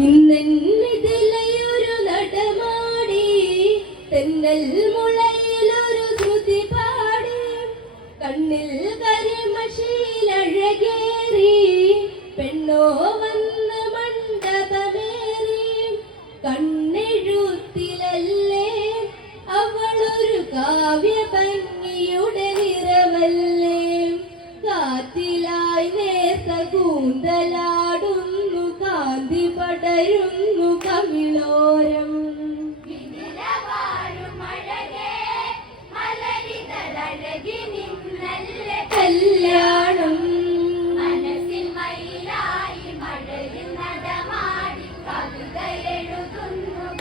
ഇന്നെന്നിതിലയൊരു നടമാടി തെന്നൽ മുളയിലൊരു ശ്രുതി പാടി. കണ്ണിൽ പടരുന്നു കവിളോരം. കല്യാണം.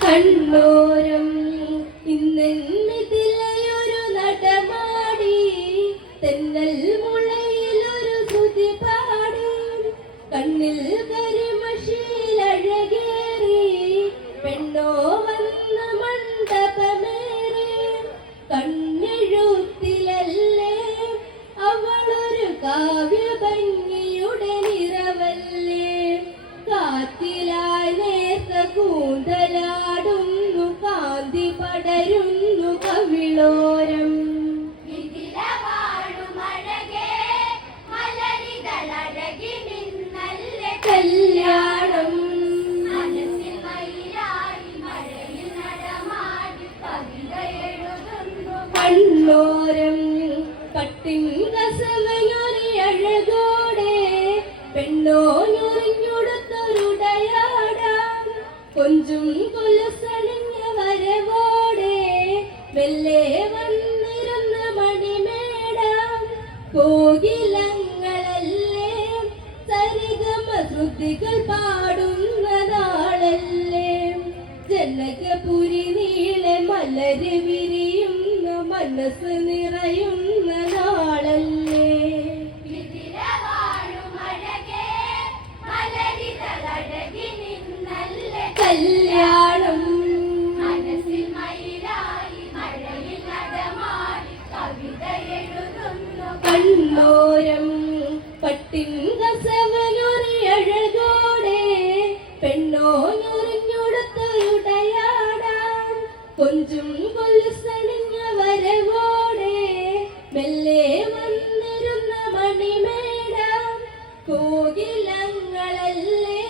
കണ്ണോരം. ഇന്നെന്നിതിലയൊരു നടമാടി തെന്നൽ മുളയിലൊരു ശ്രുതി പാടും. കണ്ണിൽ കോകിലങ്ങളല്ലേ? സരിഗമ ശ്രുതികൾ പാടുന്ന നാളല്ലേ ജനകപുരി നീളെ മലര് വിരിയുന്ന മനസ്സ് നിറയുന്ന നാളല്ലേ കല്യാണം. കണ്ണോരം പട്ടിൻ കസവയൊരു അഴകോടെ പെണ്ണോ ഞൊറിഞ്ഞൊടുത്തൊരുടയാടാം കൊഞ്ചും കൊലുസണിഞ്ഞ വരവോടെ മെല്ലെ വന്നിരുന്ന മണിമേടാം. കോകിലങ്ങളല്ലേ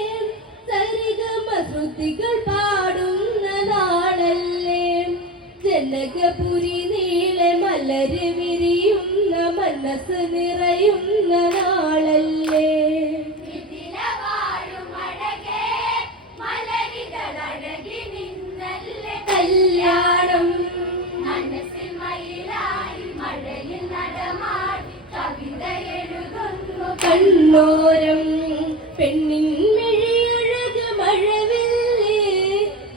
സരിഗമ ശ്രുതികൾ പാടുന്ന മനസ്സ് നിറയുന്ന നാളല്ലേ? കല്യാണം. മനസ്സിൽ മയിലായി മഴയിൽ നടമാടി കവിത എഴുതുന്നു. കണ്ണോരം പെണ്ണിൻ മെഴിയഴക് മഴവില്ലേ?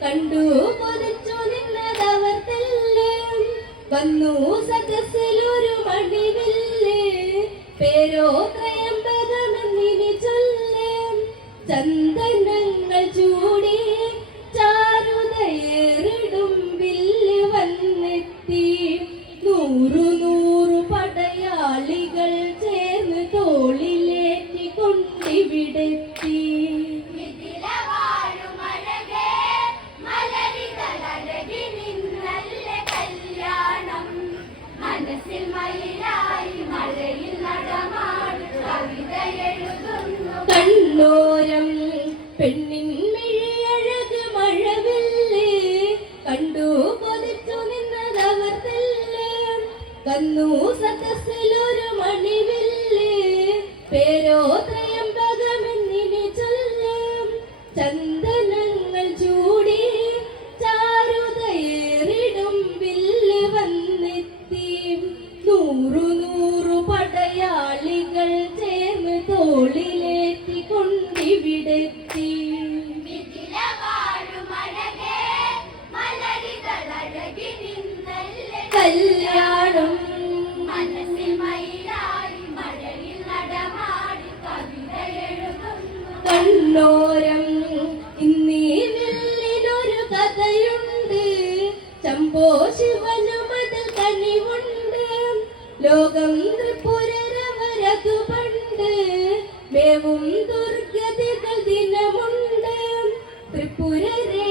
കണ്ടു പൊതിച്ചു നിന്നതവർ തെല്ലേ വന്നു മണിവില്ലേ പേരോ ത്രയംബകമെന്നിനി ചൊല്ലേ. ചന്ദനങ്ങൾ ചൂടി ചാരുതയേറിടും വില്ല് വന്നെത്തി. നൂറു നൂറു പടയാളികൾ ചേർന്ന് തോളിലേറ്റി കൊണ്ടിവിടെത്തി. മനസ്സിൽ കണ്ണോരം ചമ്പോ ശിവനുമതിൽ കനിവുണ്ട്. ലോകം ത്രിപുരരവരതു പണ്ട്. മേവും ദുർഗതികൾ ദിനമുണ്ട്. ത്രിപുരരേവതിക്കാൻ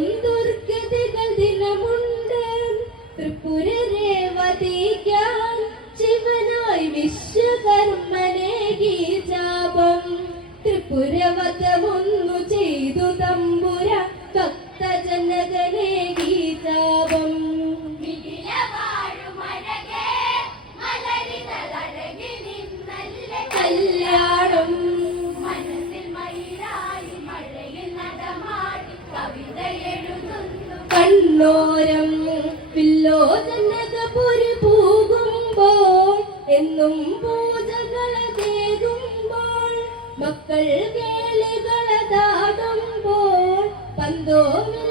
കണ്ണോരം വില്ലോചനകപുരി പോകുമ്പോൾ എന്നും പൂജകളതേകുമ്പോൾ മക്കൾ കേളികളതാകുമ്പോൾ പന്തോമില്ലരികിൽ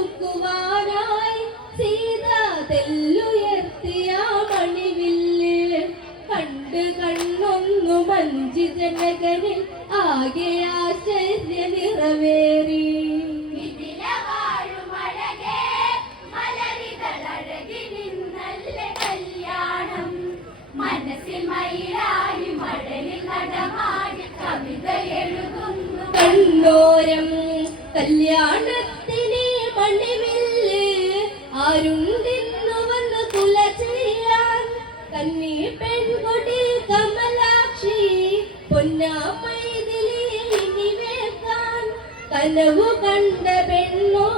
പന്തെടുക്കുവാനായി സീതാ തെല്ലുയർത്തിയ മണിവില്ല്. കണ്ട് കണ്ണൊന്നു മഞ്ചു ജനകനിൽ ആകെ ആശ്ചര്യ നിറവേറി കല്യാണം? മനസ്സിൽ മയിലായി മഴയിൽ നടമാടി കവിത എഴുതുന്നു. കണ്ണോരം കല്യാണത്തിന് മണിവില്ല് ആരുണ്ടിന്നു വന്ന് കുല ചെയ്യാൻ കന്നി പെൺകൊടി കമലാക്ഷി പൊന്നാമൈതിലി നിവേക്കാൻ കനവു കണ്ട പെണ്ണോ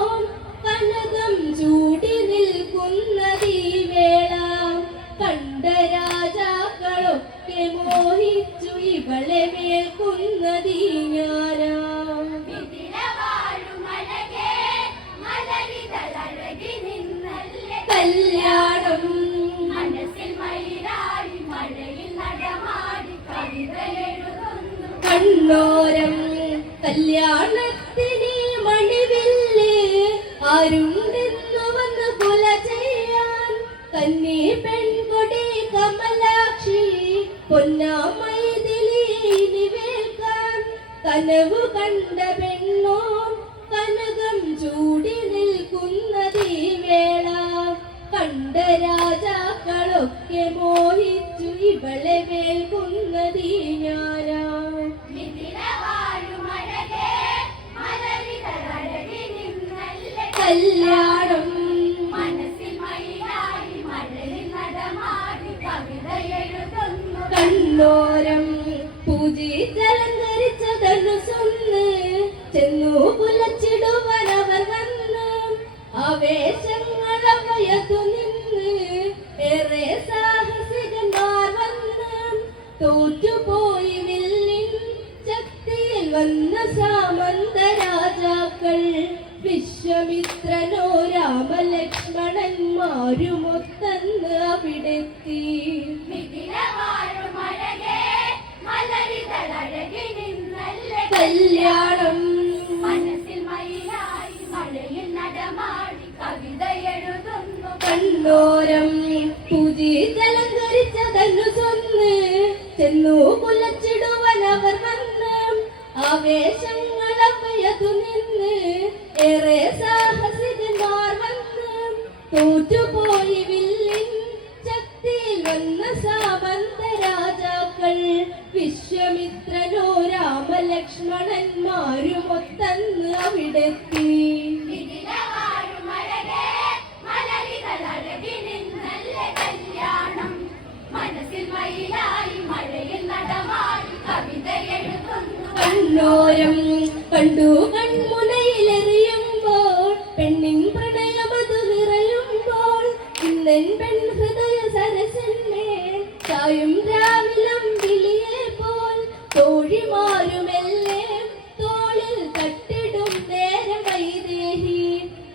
കനകം ചൂടി നിൽക്കുന്നതീ വേള. കണ്ട രാജാക്കളൊക്കെ മോഹിച്ചു ഇവളെ വേൽക്കുന്നതീ ഞാനാം മനസ്സിൽ മഴയിൽ നടമാടി കണ്ണോരം കല്യാണത്തിന് മണിവില്ല് ആരുണ്ടെന്നു വന്ന് കൊല ചെയ്യാൻ കന്നി പെൺകൊടി കമലാക്ഷി പൊന്നാമൈതിലി നിവേൽക്കാൻ കനവു കണ്ട പെണ്ണോ കനകം ചൂടി നിൽക്കുന്നതീ കണ്ട രാജാക്കളൊക്കെ മോഹിച്ചു ഇവളെ വേൽക്കുന്നതീ ഞാനാ കല്യാണം. കണ്ണോരം പൂജിച്ചലങ്കരിച്ചതന്നു സ്വന്ന് ചെന്നു പുലച്ചിടുവനവർ വന്ന്. ആവേശങ്ങളവയതു നിന്നല്ലേ കല്യാണം. മനസ്സിൽ മയിലായി മഴയിൽ നടമാടി കവിത എഴുതുന്നു. കണ്ണോരം പൂജിച്ചലങ്കരിച്ചതന്നു ചൊന്ന്. ചെന്നു കുലച്ചിടുവാൻ അവർ വന്ന്. ആവേശങ്ങളവയതു നിന്ന്. ഏറെ സാഹസികന്മാർ വന്ന്. തോറ്റുപോയി ശക്തിയിൽ വന്ന സാമന്ത രാജാക്കൾ വിശ്വമിത്രനോ രാമലക്ഷ്മണന്മാരുമൊത്തന്ന് അവിടെത്തി ഇതിലവാഴുമഴകേ, കണ്ടു കല്യാണം. ചായും രാവിലം വിളിയെ പോൽ തോഴിമാരുമെല്ലേ തോളിൽ തട്ടിടും നേരം വൈദേഹി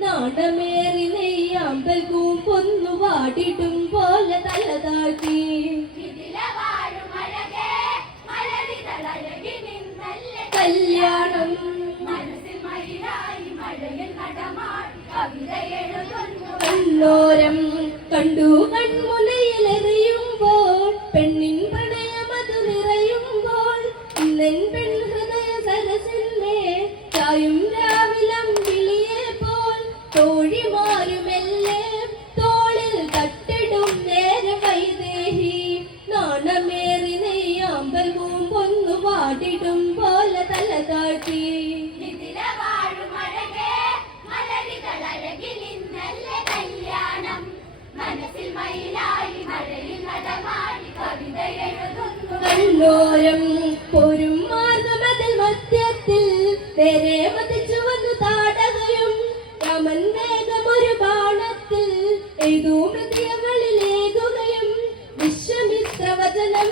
നാണമേറി നെയ്യാമ്പൽ കൂമ്പൊന്നു വാടിടും പോലെ തല താഴ്ത്തി കല്യാണം. കണ്ണോരം കണ്ടു കൺമുനയിലെറിയുമ്പോൾ കണ്ണോരം പോരും മാർഗമതിൽ മധ്യത്തിൽ. നേരെ മതിച്ചു വന്നു താടകയും രാമൻ വേഗമൊരു ബാണത്തിൽ. എയ്തു മൃതിയകളിലേകുകയും വിശ്വമിത്രവചനം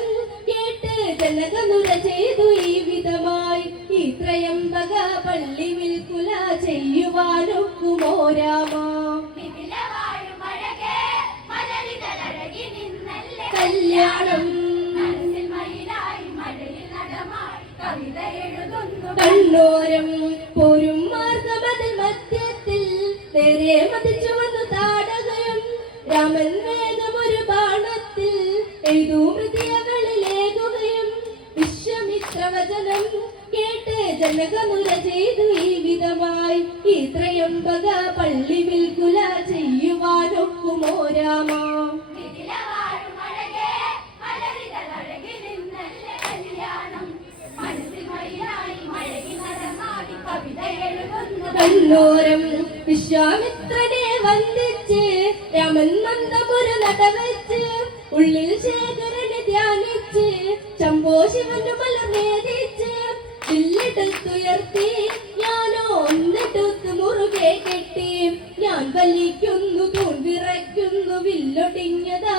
കേട്ട് ജനകനുര ചെയ്തു ഈ വിധമായി. ഈ ത്രയംബക പള്ളി വിൽക്കുല ചെയ്യുവാനൊക്കുമോ രാമ? കല്യാണം കണ്ണോരം പോരും മാർഗമതിൽ മധ്യത്തിൽ. നേരെ മതിച്ചു വന്നു താടകയും രാമൻ വേഗമൊരു ബാണത്തിൽ. എയ്തു മൃതിയകളിലേകുകയും വിശ്വമിത്രവചനം കേട്ട് ജനകമുല ചെയ്തു ഈ വിധമായി. ഈ ത്രയംബക പള്ളി വിൽക്കുല ചെയ്യുവാനൊക്കുമോ രാമ ഇതിലവാഴുമഴകേ, മലരിതളഴകിനിന്നല്ലേ കല്യാണം. മനസ്സിൽ മയിലായി മഴയിൽ നടമാടി കവിത എഴുതുന്നു കണ്ണോരം വിശ്വാമിത്രനെ വന്ദിച്ച് രാമൻ മന്ദപുര നടവച്ച് ഉള്ളിൽ ശേഖരനെ ധ്യാനിച്ച് ശംഭോ ശിവന് മലർവേദിച്ച് വില്ലെടുത്തുയർത്തി ഞാനോ ഒന്നിട്ടൊത്ത് മുറുകെ കെട്ടി. ഞാൻ വലിക്കുന്നു തൂൺ വിറയ്ക്കുന്നു വില്ലൊടിഞ്ഞതാ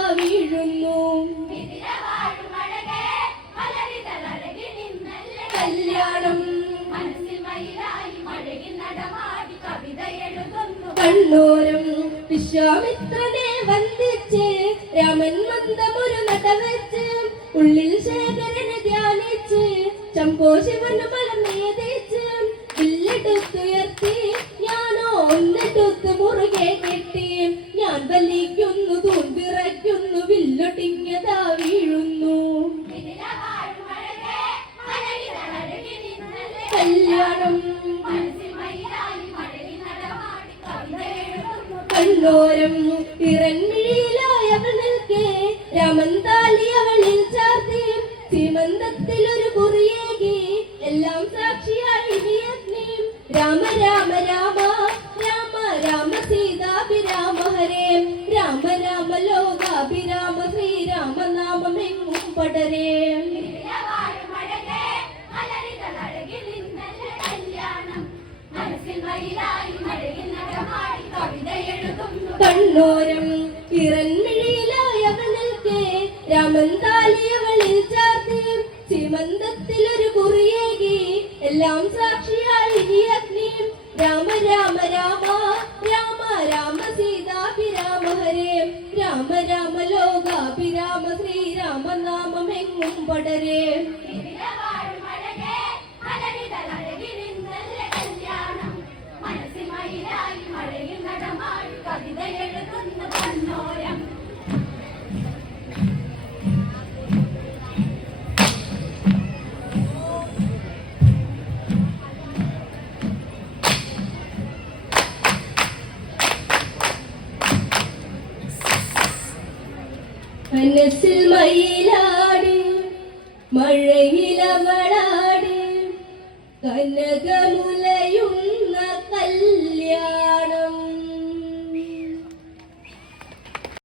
കണ്ണോരം വിശ്വാമിത്രനെ വന്ദിച്ച് രാമൻ മന്ദമൊരു നടവച്ച് ഉള്ളിൽ ശേഖരനെ ധ്യാനിച്ച് ചമ്പോ ശിവന് ഫലം നേതിച്ച് വില്ലെടുത്തുയർത്തി ഞാനോ ഒന്നിട്ടൊത്ത് മുറുകെ ഒരു കുറിയേകി എല്ലാം സാക്ഷിയായി താലിയവളിൽ ചാർത്തി. സീമന്തത്തിലൊരു കുറിയേകി. എല്ലാം സാക്ഷിയായി ഈ അഗ്നി. രാമ രാമ രാമ രാമ രാമ സീതാഭിരാമ ഹരേ. രാമ രാമ ലോകാഭിരാമ ശ്രീരാമ നാമമെങ്ങും പടരേ. കവിത എഴുതുന്നു. മനസ്സിൽ മയിലാടി മഴയിലവളാടി കനകമുലയുന്ന